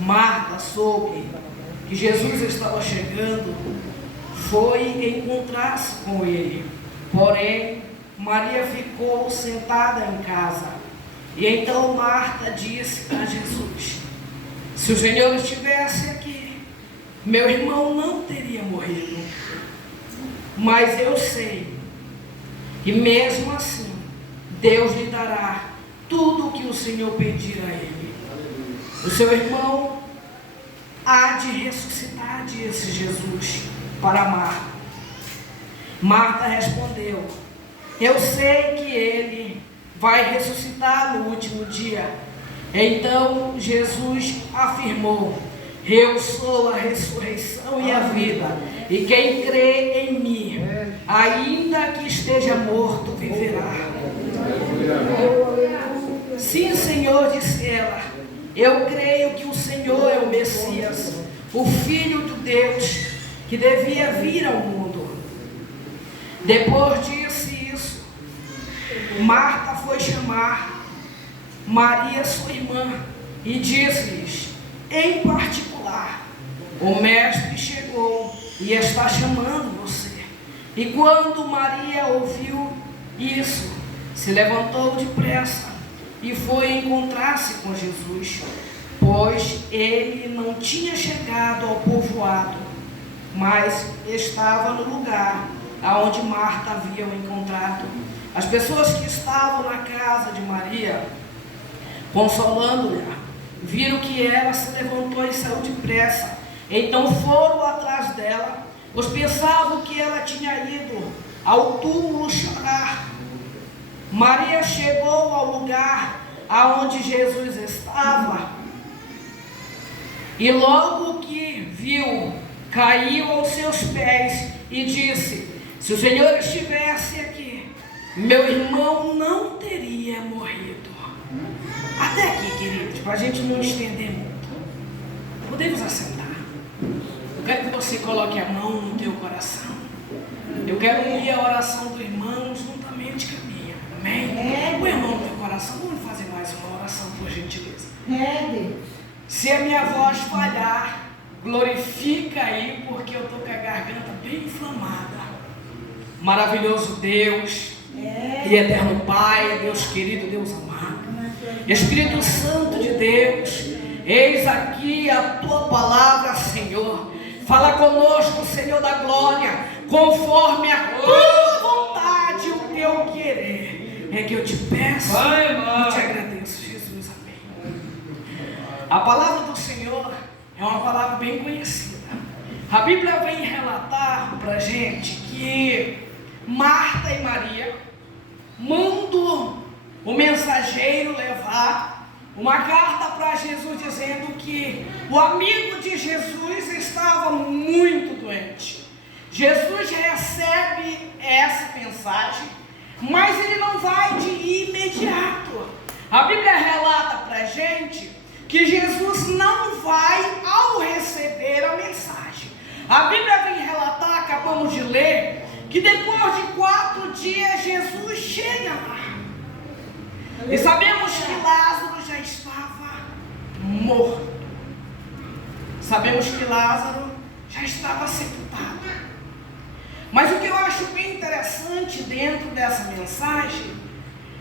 Marta soube que Jesus estava chegando, foi encontrar-se com ele. Porém, Maria ficou sentada em casa. E então Marta disse a Jesus: se o Senhor estivesse aqui, meu irmão não teria morrido. Mas eu sei que mesmo assim, Deus lhe dará tudo o que o Senhor pedir a ele. O seu irmão há de ressuscitar, disse Jesus para Marta. Marta respondeu: eu sei que ele vai ressuscitar no último dia. Então Jesus afirmou: eu sou a ressurreição e a vida, e quem crê em mim, ainda que esteja morto, viverá. Sim, Senhor, disse ela, eu creio que o Senhor é o Messias, o Filho de Deus, que devia vir ao mundo. Depois disse isso, Marta foi chamar Maria, sua irmã, e disse-lhes em particular: o mestre chegou e está chamando você. E quando Maria ouviu isso, se levantou depressa e foi encontrar-se com Jesus, pois ele não tinha chegado ao povoado, mas estava no lugar aonde Marta havia o encontrado. As pessoas que estavam na casa de Maria, consolando-a, viram que ela se levantou e saiu depressa. Então foram atrás dela, pois pensavam que ela tinha ido ao túmulo chorar. Maria chegou ao lugar aonde Jesus estava, e logo que viu, caiu aos seus pés e disse: se o Senhor estivesse aqui, meu irmão não teria morrido. Até aqui, queridos, para a gente não estender muito, podemos assentar. Eu quero que você coloque a mão no teu coração. Eu quero unir a oração do irmão juntamente com a minha. Amém? Põe a mão no teu coração. Vamos fazer mais uma oração, por gentileza. Se a minha voz falhar, glorifica aí, porque eu estou com a garganta bem inflamada. Maravilhoso Deus e eterno Pai, Deus querido, Deus amado, Espírito Santo de Deus, eis aqui a tua palavra, Senhor. Fala conosco, Senhor da glória, conforme a tua vontade, o teu querer. É que eu te peço e te agradeço, Jesus. Amém. A palavra do Senhor é uma palavra bem conhecida. A Bíblia vem relatar para a gente que Marta e Maria mandam o mensageiro levar uma carta para Jesus dizendo que o amigo de Jesus estava muito doente. Jesus recebe essa mensagem, mas ele não vai de imediato. A Bíblia relata para a gente que Jesus não vai ao receber a mensagem. A Bíblia vem relatar, acabamos de ler, que depois de 4 dias Jesus chega lá. E sabemos que Lázaro já estava morto. Sabemos que Lázaro já estava sepultado. Mas o que eu acho bem interessante dentro dessa mensagem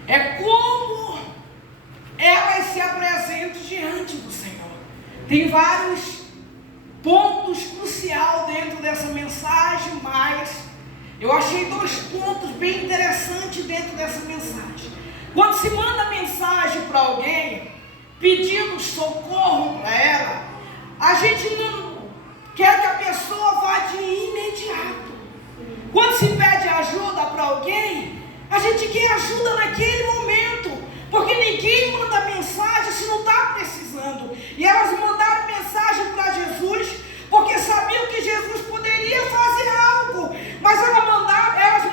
é como elas se apresentam diante do Senhor. Tem vários pontos cruciais dentro dessa mensagem, mas eu achei 2 pontos bem interessantes dentro dessa mensagem. Quando se manda mensagem para alguém, pedindo socorro para ela, a gente não quer que a pessoa vá de imediato. Quando se pede ajuda para alguém, a gente quer ajuda naquele momento, porque ninguém manda mensagem se não está precisando. E elas mandaram mensagem para Jesus, porque sabiam que Jesus poderia fazer algo, mas elas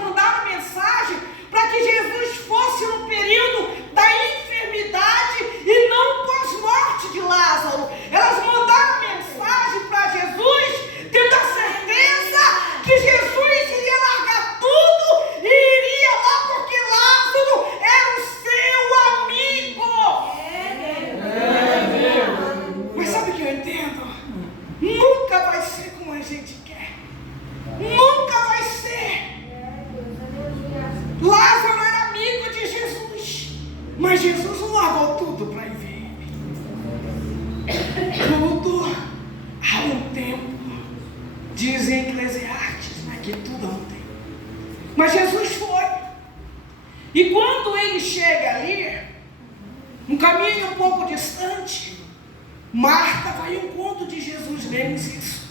mandaram mensagem para que Jesus fosse no período da enfermidade e não pós-morte de Lázaro. Elas mandaram mensagem para Jesus, tendo a certeza que Jesus iria largar tudo e iria lá, porque Lázaro era o seu amigo. aqui tudo ontem. Mas Jesus foi. E quando ele chega ali, um caminho um pouco distante, Marta vai ao encontro de Jesus, lemos isso.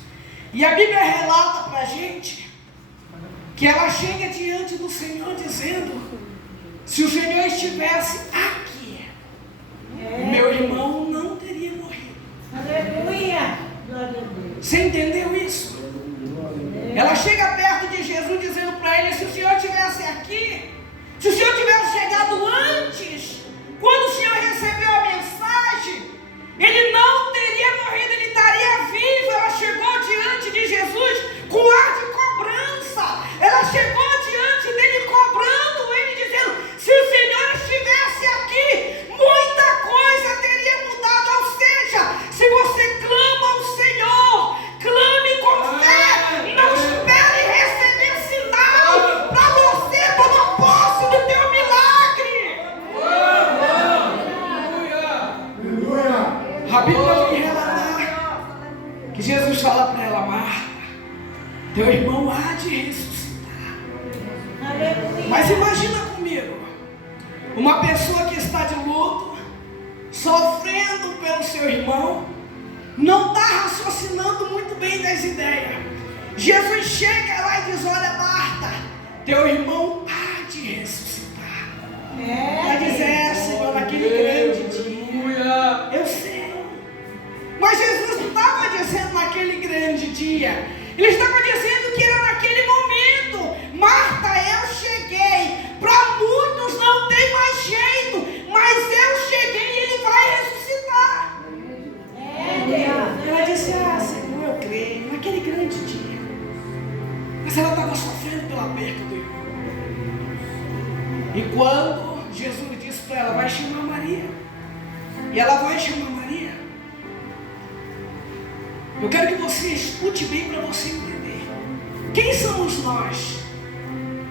E a Bíblia relata para a gente que ela chega diante do Senhor dizendo: se o Senhor estivesse aqui, meu irmão não teria morrido. Aleluia! Você entendeu isso? Ela chega perto de Jesus dizendo para ele: se o Senhor estivesse aqui, se o Senhor tivesse chegado antes, quando o Senhor recebeu a mensagem, ele não teria morrido, ele estaria vivo. Ela chegou diante de Jesus com ar de cobrança. Ela chegou diante dele cobrando ele, dizendo: se o Senhor estivesse aqui, muita coisa teria mudado. Ou seja, se você clama ao Senhor, clame com fé, não espere receber sinal para você tomar posse do teu milagre. A Bíblia vem relatar que Jesus fala para ela: Marta, teu irmão há de ressuscitar. Mas imagina comigo, uma pessoa que está de luto, sofrendo pelo seu irmão, não está raciocinando muito bem das ideias. Jesus chega lá e diz: olha, Marta, teu irmão há de ressuscitar. Ela diz: Senhor, naquele grande dia. Eu sei. Mas Jesus não estava dizendo naquele grande dia. Ele estava dizendo que era naquele momento. Marta, eu cheguei. Para muitos não tem mais jeito, mas eu cheguei e ele vai ressuscitar. Ela disse: Senhor, eu creio, naquele grande dia. Mas ela estava sofrendo pela perda do irmão. E quando Jesus disse para ela: vai chamar Maria, e ela vai chamar Maria, eu quero que você escute bem para você entender. Quem somos nós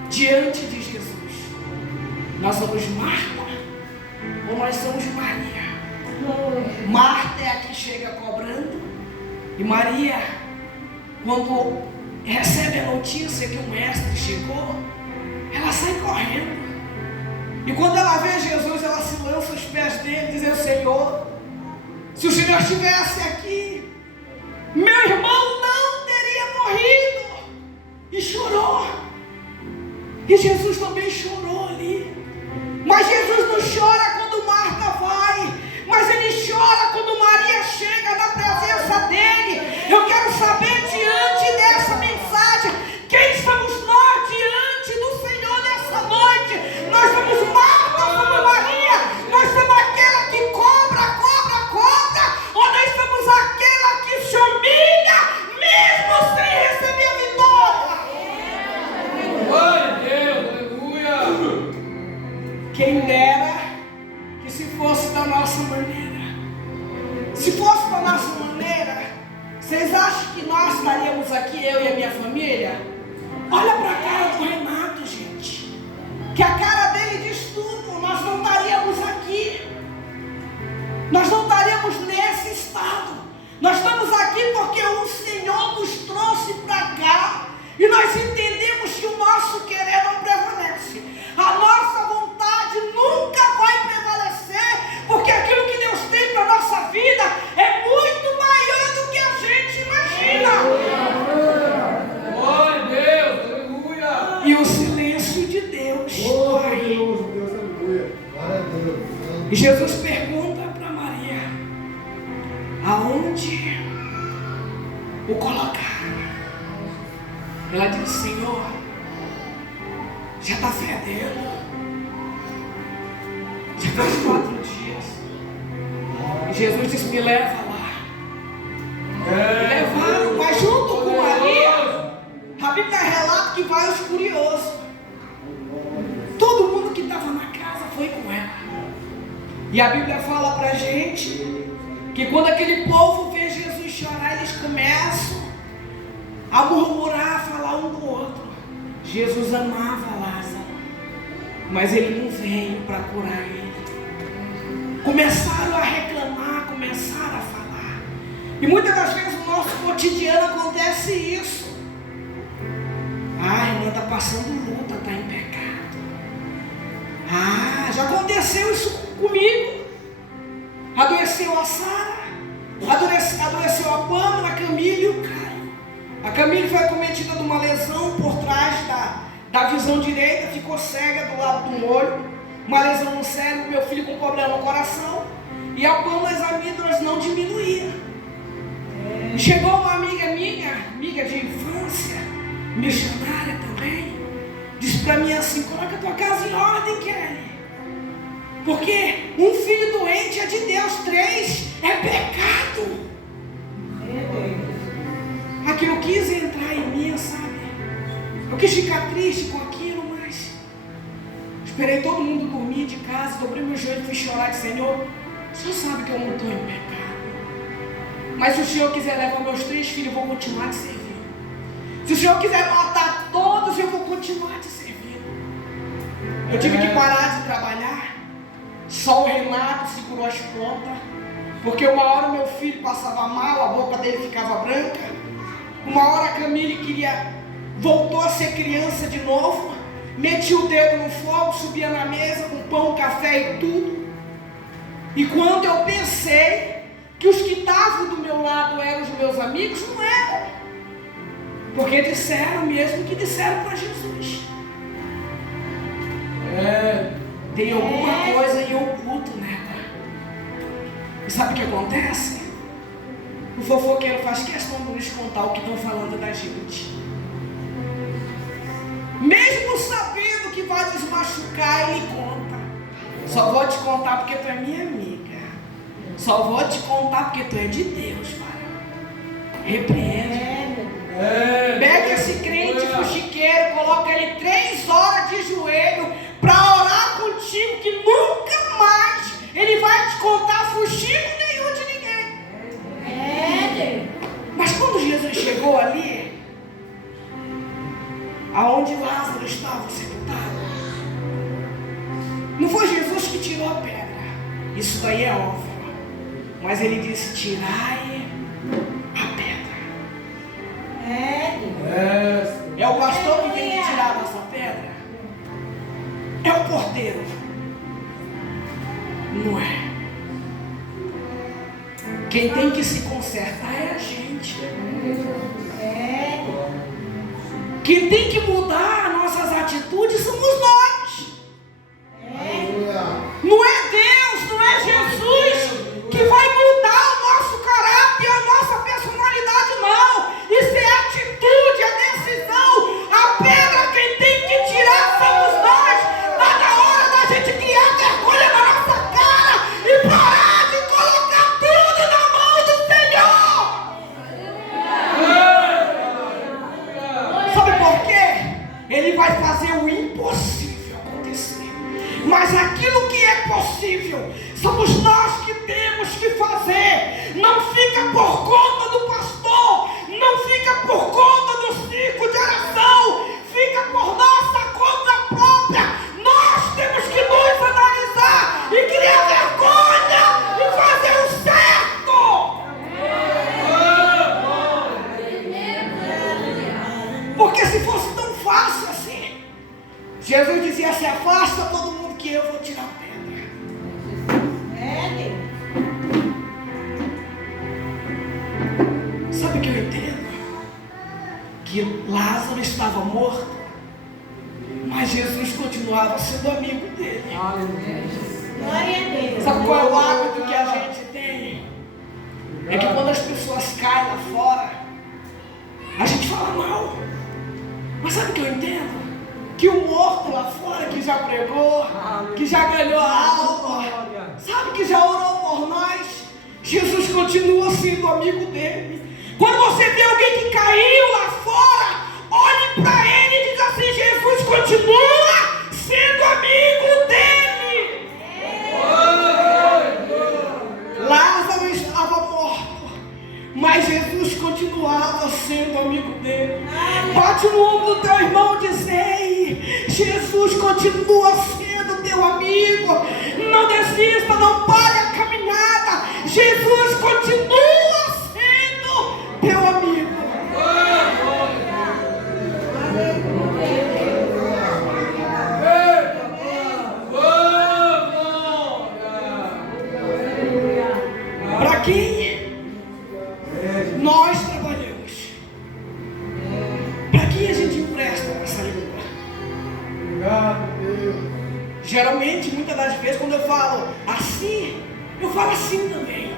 diante de Jesus? Nós somos Marta ou nós somos Maria? Marta é a que chega cobrando, e Maria, quando recebe a notícia que o mestre chegou, ela sai correndo. E quando ela vê Jesus, ela se lança aos pés dele, dizendo: Senhor, se o Senhor estivesse aqui, meu irmão não teria morrido. E chorou. E Jesus também chorou ali. Mas Jesus não chora quando Marta vai, mas ele chora quando Maria chega na presença dele. Eu quero saber, diante dessa mensagem, quem somos nós diante do Senhor nessa noite? Nós somos Marta, somos Maria? Nós somos aquela que cobra, ou nós somos aquela que se humilha mesmo sem receber a vitória? Glória a Deus, aleluia! Quem dera que se fosse da nossa maneira. Se fosse da nossa maneira, vocês acham que nós estaríamos aqui, eu e a minha família? Olha para a cara do Renato, gente. Que a cara dele diz tudo. Nós não estaríamos aqui. Nós não estaríamos nesse estado. Nós estamos aqui porque o Senhor nos trouxe para cá. E nós entendemos que o nosso querer não prevalece. A nossa vontade nunca vai prevalecer, porque aquilo que Deus tem para a nossa vida é muito maior do que a gente imagina. Glória a Deus, aleluia! E o silêncio de Deus. E Jesus pergunta para Maria: aonde o colocaram? Ela diz: Senhor, já está fedendo, já faz 4 dias. E Jesus disse: me leva lá. Levaram, mas junto com Maria, a Bíblia relata que vai os curiosos. Todo mundo que estava na casa foi com ela. E a Bíblia fala para a gente que quando aquele povo vê Jesus chorar, eles começam a murmurar, a falar um do outro. Jesus amava Lázaro, mas ele não veio para curar ele. Começaram a reclamar, começaram a falar. E muitas das vezes no nosso cotidiano acontece isso. A irmã está passando luta, está em pecado. Já aconteceu isso comigo. Adoeceu a Sara, adoeceu a Pâmela, a Camille e o Caio. A Camille foi acometida de uma lesão por trás da visão direita, ficou cega do lado do olho, uma lesão no cérebro, meu filho com problema no coração, e a Pâmela, as amígdalas não diminuíam. Chegou uma amiga minha, amiga de infância, missionária também, disse para mim assim: coloca a tua casa em ordem, Kelly, porque um filho doente é de Deus, 3 é pecado. Aquilo quis entrar em mim, sabe? Eu quis ficar triste com aquilo, mas esperei todo mundo dormir de casa, dobrei meu joelho e fui chorar e disse: Senhor, o Senhor sabe que eu não estou em pecado, mas se o Senhor quiser levar meus 3 filhos, eu vou continuar te servindo. Se o Senhor quiser matar todos, eu vou continuar te servindo. Eu tive que parar de trabalhar. Só o Renato segurou as pontas, porque uma hora meu filho passava mal, a boca dele ficava branca. Uma hora a Camille voltou a ser criança de novo, metia o dedo no fogo, subia na mesa com pão, café e tudo. E quando eu pensei que os que estavam do meu lado eram os meus amigos, não eram, porque disseram mesmo que disseram para Jesus. Tem alguma coisa em oculto nela. E sabe o que acontece? O fofoqueiro faz questão de nos contar o que estão falando da gente, mesmo sabendo que vai desmachucar. Ele conta: só vou te contar porque tu é minha amiga, só vou te contar porque tu é de Deus, pai. Repreende. Pega esse crente fuxiqueiro, coloca ele 3 horas de joelho para orar contigo, que nunca mais ele vai te contar fuxico nenhum de ninguém. Mas quando Jesus chegou ali, aonde Lázaro estava sepultado, não foi Jesus que tirou a pedra, isso daí é óbvio, mas ele disse: tirai a pedra. É o pastor que tem que tirar a nossa pedra? É o porteiro? Não é. Quem tem que se consertar é a gente. Quem tem que mudar nossas atitudes somos nós. Não é Deus, não é Jesus que vai mudar o nosso caráter, a nossa personalidade, não. Isso é a atitude, a decisão. A pedra quem tem que tirar somos nós. Está na hora da gente criar vergonha na nossa cara e parar de colocar tudo na mão do Senhor. Sabe por quê? Ele vai fazer o impossível acontecer. Mas aquilo que é possível, somos nós que temos que fazer. Não fica por conta do pastor, não fica por conta do ciclo de oração, fica por nossa conta própria. Nós temos que nos analisar e criar vergonha e fazer o certo. Porque se fosse tão fácil assim, Jesus dizia: se afasta todo mundo que eu vou tirar a pedra. Sabe o que eu entendo? Que Lázaro estava morto, mas Jesus continuava sendo amigo dele. Glória a Deus. Sabe qual é o hábito que a gente tem? É que quando as pessoas caem lá fora, a gente fala mal. Mas sabe o que eu entendo? Que o morto lá fora, que já pregou, que já ganhou a alma, sabe, que já orou por nós, Jesus continua sendo amigo dele. Quando você vê alguém que caiu lá fora, olhe para ele e diga assim: Jesus continua sendo amigo dele. Lázaro estava morto, mas Jesus continuava sendo amigo dele. Bate no ombro do teu irmão e diz: ei, Jesus continua sendo teu amigo. Não desista, não pare a caminhada. Jesus continua sendo teu amigo. Nós trabalhamos. Para quem a gente empresta essa língua? Obrigado, Deus. Geralmente, muitas das vezes, quando eu falo assim, eu falo assim também.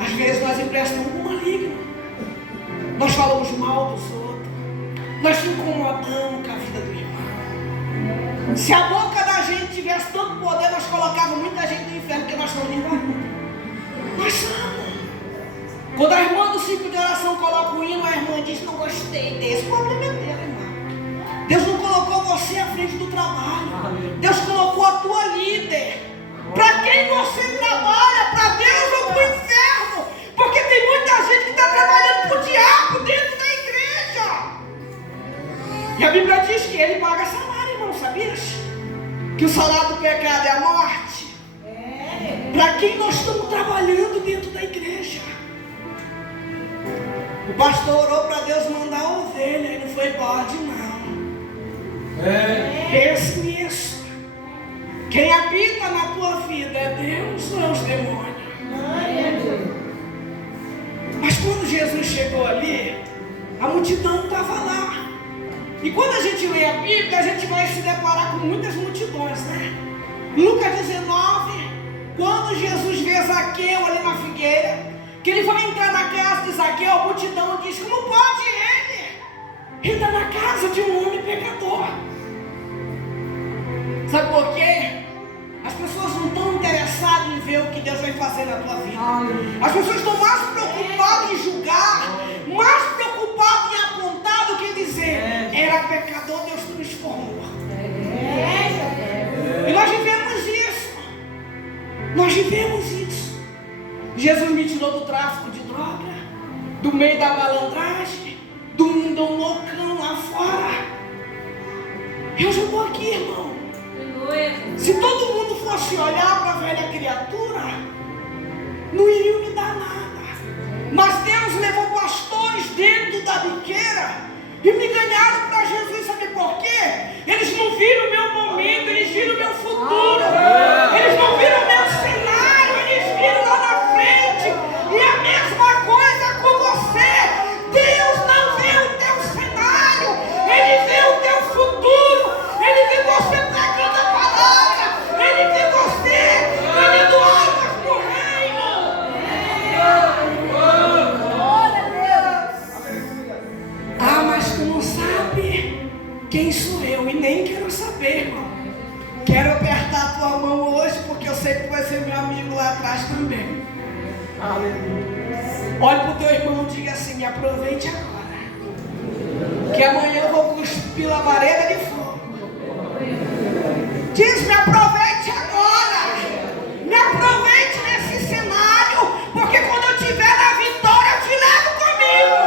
Às vezes nós emprestamos um maligno. Nós falamos mal dos outros. Nós nos incomodamos com a vida do irmão. Se a boca da gente tivesse tanto poder, nós colocávamos muita gente no inferno, porque nós somos língua. Nós somos. Quando a irmã do ciclo de oração coloca o hino, a irmã diz: não gostei desse. O problema é dela, irmã. Deus não colocou você à frente do trabalho. Deus colocou a tua líder. Para quem você trabalha? Para Deus ou para o inferno? Porque tem muita gente que está trabalhando para o diabo dentro da igreja. E a Bíblia diz que ele paga salário, irmão, sabias? Que o salário do pecado é a morte. Para quem nós estamos trabalhando dentro da igreja? O pastor orou para Deus mandar a ovelha e não foi bode, não. Pense nisso. Quem habita na tua vida é Deus ou é os demônios? Mas quando Jesus chegou ali, a multidão estava lá. E quando a gente lê a Bíblia, a gente vai se deparar com muitas multidões, né? Lucas 19, quando Jesus vê Zaqueu ali na figueira, que ele vai entrar na casa de Zaqueu, a multidão diz: como pode ele entrar na casa de um homem pecador? Sabe por quê? As pessoas não estão interessadas em ver o que Deus vai fazer na tua vida. As pessoas estão mais preocupadas em julgar, mais preocupadas em apontar do que dizer: era pecador, Deus transformou. E nós vivemos isso. Nós vivemos isso. Jesus me tirou do tráfico de droga, do meio da malandragem, do mundão loucão lá fora. Eu já estou aqui, irmão. Se todo mundo fosse olhar para a velha criatura, não iria me dar nada. Mas Deus levou pastores dentro da biqueira e me ganharam para Jesus. Sabe por quê? Eles não viram o meu momento, eles viram o meu futuro. Eles não viram o meu cenário, eles viram lá na frente. E a mesma coisa com você. Deus não vê o teu cenário, Ele vê o teu futuro. Ele vê você pregando a palavra. Ele vê você ganhando almas pro reino. Ah, mas tu não sabe quem sou eu. E nem quero saber, irmão. Quero apertar a tua mão hoje, porque eu sei que tu vai ser meu amigo lá atrás também. Aleluia. Olhe pro teu irmão e diga assim: me aproveite agora, que amanhã eu vou cuspir labareda de fogo. Diz: me aproveite agora, me aproveite nesse cenário, porque quando eu estiver na vitória eu te levo comigo.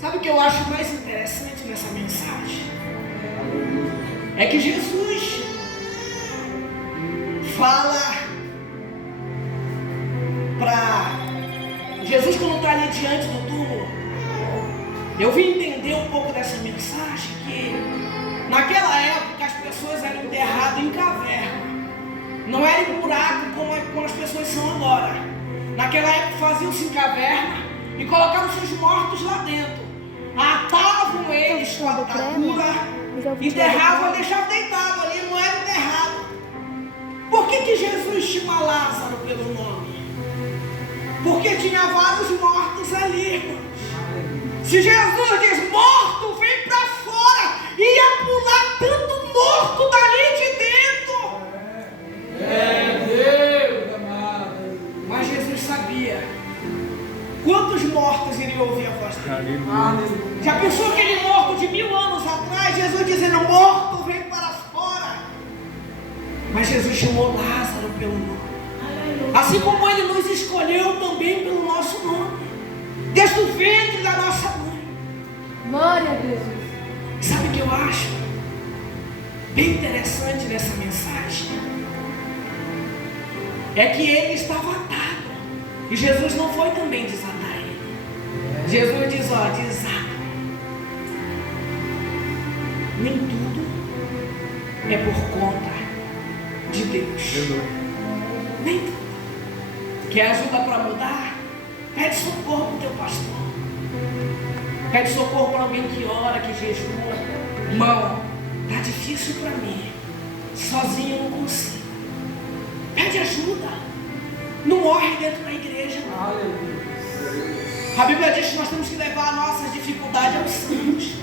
Sabe o que eu acho mais interessante nessa mensagem? É que Jesus fala para Jesus, quando está ali diante do túmulo. Eu vim entender um pouco dessa mensagem, que naquela época as pessoas eram enterradas em caverna, não era em buraco como as pessoas são agora. Naquela época faziam-se em caverna e colocavam seus mortos lá dentro, atavam eles com a atadura, enterravam e deixavam deitado ali, não era enterrado. Por que Jesus chama Lázaro pelo nome? Porque tinha vários mortos ali, irmãos. Se Jesus diz morto, vem para fora, ia pular tanto morto dali de dentro. Deus amado. Mas Jesus sabia quantos mortos iriam ouvir a voz dele. Já pensou aquele morto de 1000 anos atrás, Jesus dizendo: morto, vem para fora. Mas Jesus chamou Lázaro pelo nome. Assim como Ele nos escolheu também pelo nosso nome, desde o ventre da nossa mãe. Glória a Deus. Sabe o que eu acho bem interessante nessa mensagem? É que ele estava atado, e Jesus não foi também desatar ele. Jesus diz: ó, desata. Nem tudo é por conta de Deus. Nem tudo. Quer ajuda para mudar? Pede socorro para o teu pastor. Pede socorro para alguém que ora, que jejua. Irmão, está difícil para mim. Sozinho eu não consigo. Pede ajuda. Não morre dentro da igreja. Aleluia. A Bíblia diz que nós temos que levar nossas dificuldades aos santos.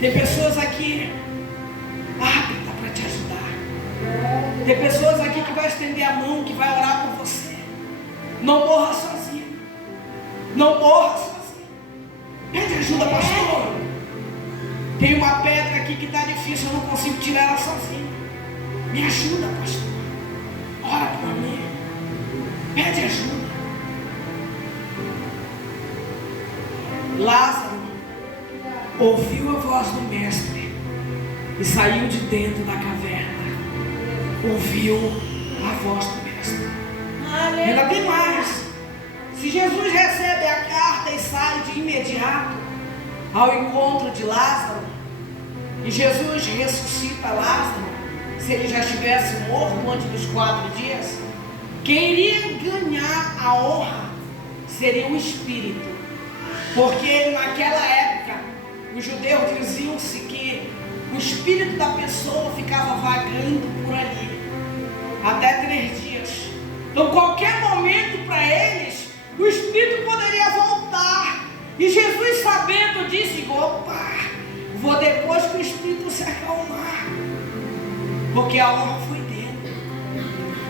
Tem pessoas aqui áptas para te ajudar. Tem pessoas aqui que vai estender a mão, que vai orar por você. Não morra sozinho. Não morra sozinho. Pede ajuda, pastor. Tem uma pedra aqui que está difícil, eu não consigo tirar ela sozinho. Me ajuda, pastor. Ora por mim. Pede ajuda. Lázaro ouviu a voz do mestre e saiu de dentro da caverna. Ouviu a voz do mestre. Ainda tem mais. Se Jesus recebe a carta e sai de imediato ao encontro de Lázaro, e Jesus ressuscita Lázaro, se ele já estivesse morto antes dos 4 dias, quem iria ganhar a honra seria o Espírito. Porque naquela época, os judeus diziam-se que o espírito da pessoa ficava vagando por ali, até 3 dias. Então, qualquer momento para eles, o espírito poderia voltar. E Jesus, sabendo, disse: opa, vou depois que o espírito se acalmar. Porque a honra foi dele,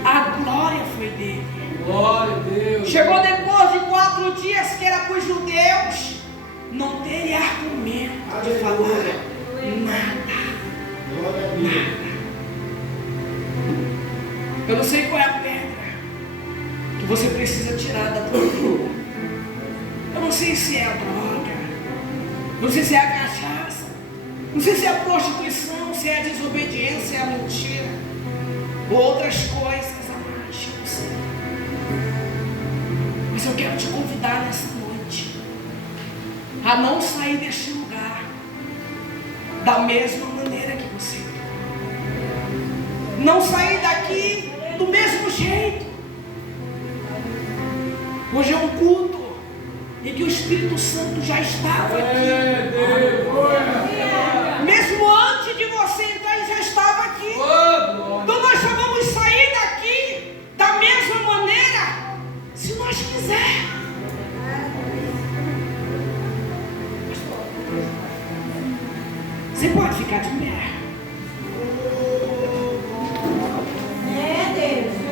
a glória foi dele. Glória a Deus. Chegou depois de 4 dias, que era para os judeus não terem argumento de falar nada. Eu não sei qual é a pedra que você precisa tirar da tua vida. Eu não sei se é a droga, não sei se é a cachaça, não sei se é a prostituição, se é a desobediência, se é a mentira, ou outras coisas a mais, eu não sei. Mas eu quero te convidar nessa noite a não sair deste lugar da mesma maneira que você entrou. Não sair daqui do mesmo jeito. Hoje é um culto em que o Espírito Santo já estava aqui. Mesmo antes de você entrar, ele já estava aqui. Então nós só vamos sair daqui da mesma maneira se nós quisermos. Você pode ficar de pé.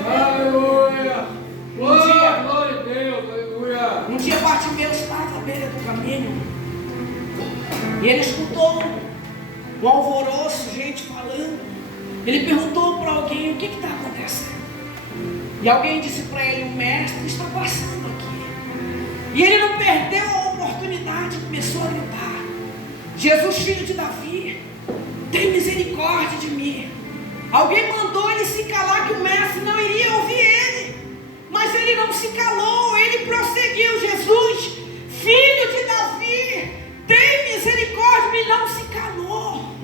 Aleluia. Glória a Deus. Aleluia. Um dia Bartimeu estava à beira do caminho e ele escutou um alvoroço, gente falando. Ele perguntou para alguém: o que está acontecendo? E alguém disse para ele: o mestre está passando aqui. E ele não perdeu a oportunidade, começou a gritar: Jesus, filho de Davi, tem misericórdia de mim. Alguém mandou ele se calar, que o mestre não iria ouvir ele, mas ele não se calou, ele prosseguiu: Jesus, filho de Davi, tem misericórdia, ele não se calou.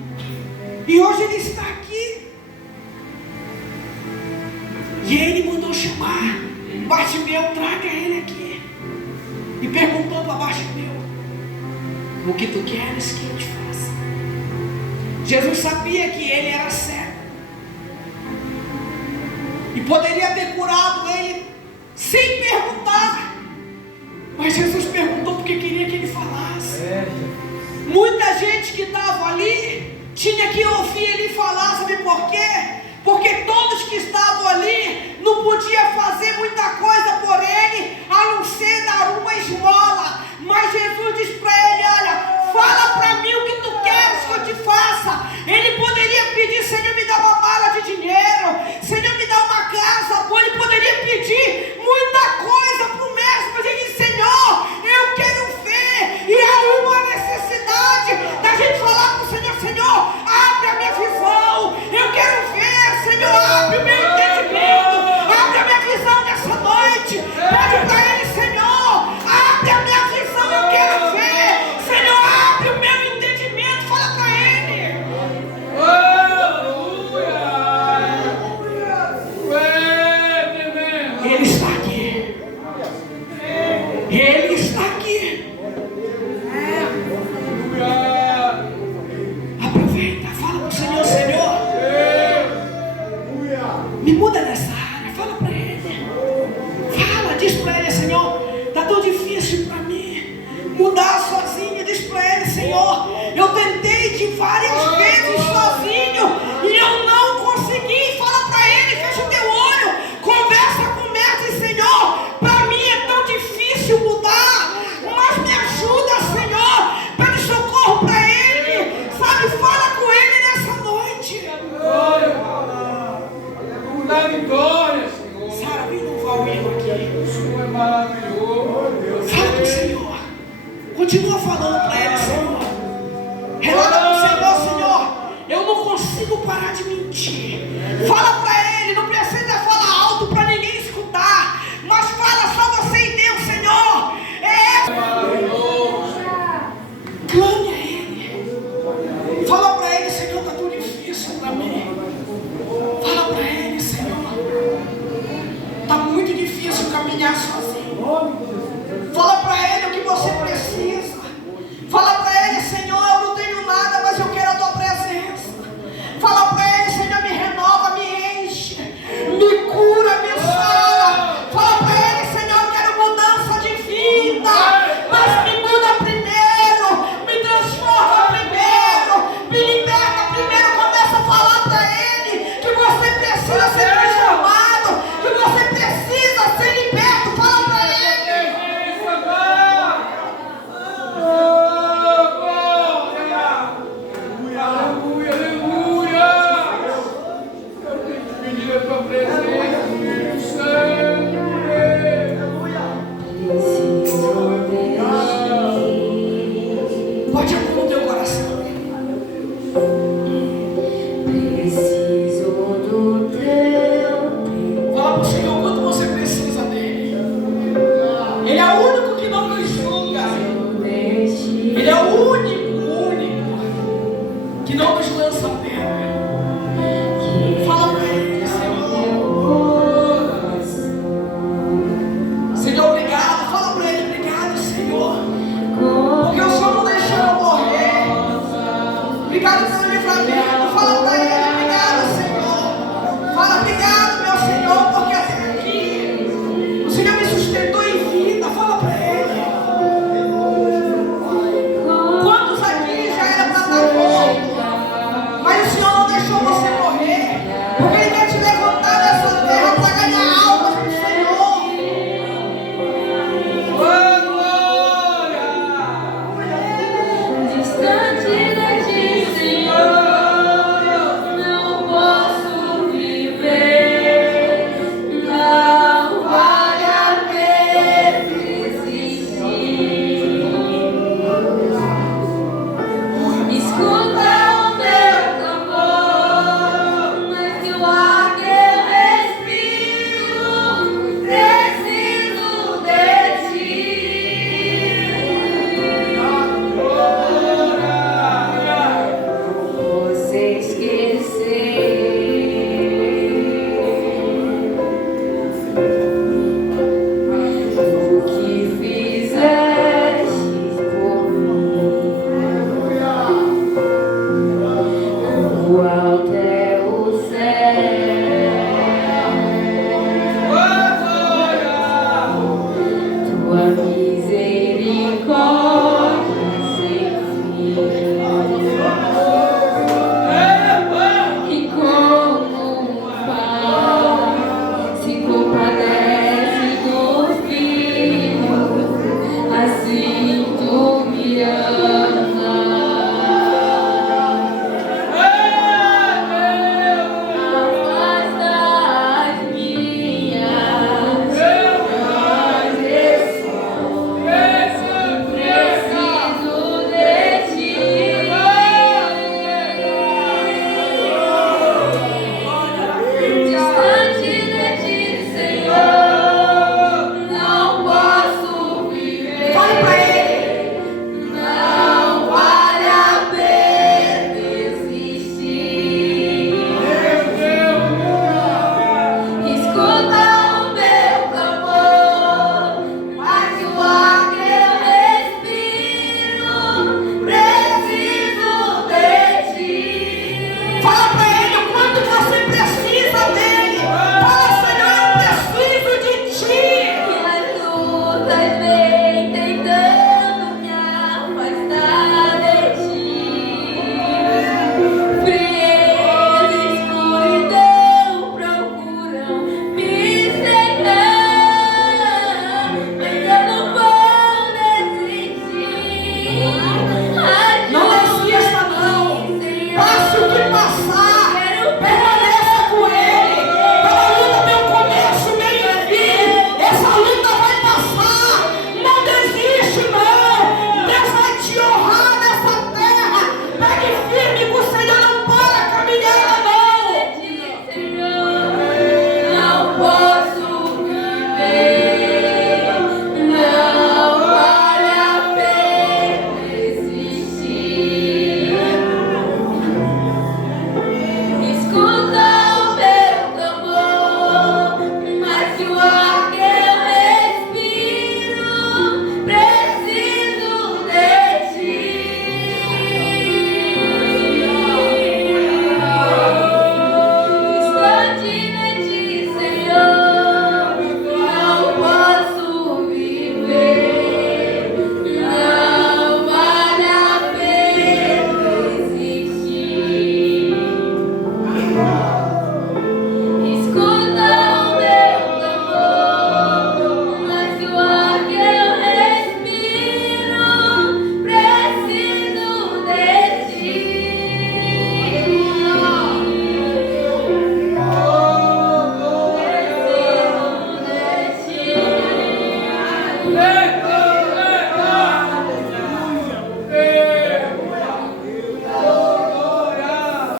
E hoje ele está aqui. E ele mandou chamar Bartimeu: traga ele aqui. E perguntou para Bartimeu: o que tu queres que eu te faça? Jesus sabia que ele era cego e poderia ter curado ele sem perguntar, mas Jesus perguntou porque queria que ele falasse. Muita gente que estava ali tinha que ouvir ele falar. Sabe por quê? Porque todos que estavam ali não podiam fazer muita coisa por ele, a não ser dar uma esmola. Mas Jesus disse para ele: olha, fala para mim o que tu queres que eu te faça. Ele poderia pedir: Senhor, me dá uma mala de dinheiro, Senhor, me dá uma casa boa. Ele poderia pedir muita coisa para o mestre, mas ele disse: Senhor, eu quero ver. E há uma necessidade da gente falar para o Senhor: Senhor, abre a minha visão, eu quero ver. Senhor, abre o meu entendimento, abre a minha visão nessa noite. Continua falando para ele, Senhor. Relata para o Senhor, Senhor, eu não consigo parar de mentir. Fala para ele, não precisa falar alto para ninguém escutar, mas fala só você e Deus, Senhor. Clame a ele. Fala para ele, Senhor, está tudo difícil para mim. Fala para ele, Senhor, está muito difícil caminhar sozinho. Fala para ele o que você precisa. Fala para ele, Senhor, eu não tenho nada, mas eu quero a tua presença. Fala para ele, Senhor, me renova, me enche, me cura, me sara. Fala para ele, Senhor, eu quero mudança de vida, mas me muda primeiro, me transforma primeiro, me liberta primeiro. Começa a falar para ele que você precisa ser transformado, que você precisa ser liberto. Fala para ele. Bote a mão no teu coração. Preciso do teu. Fala para o Senhor quanto você precisa dele. Ele é o único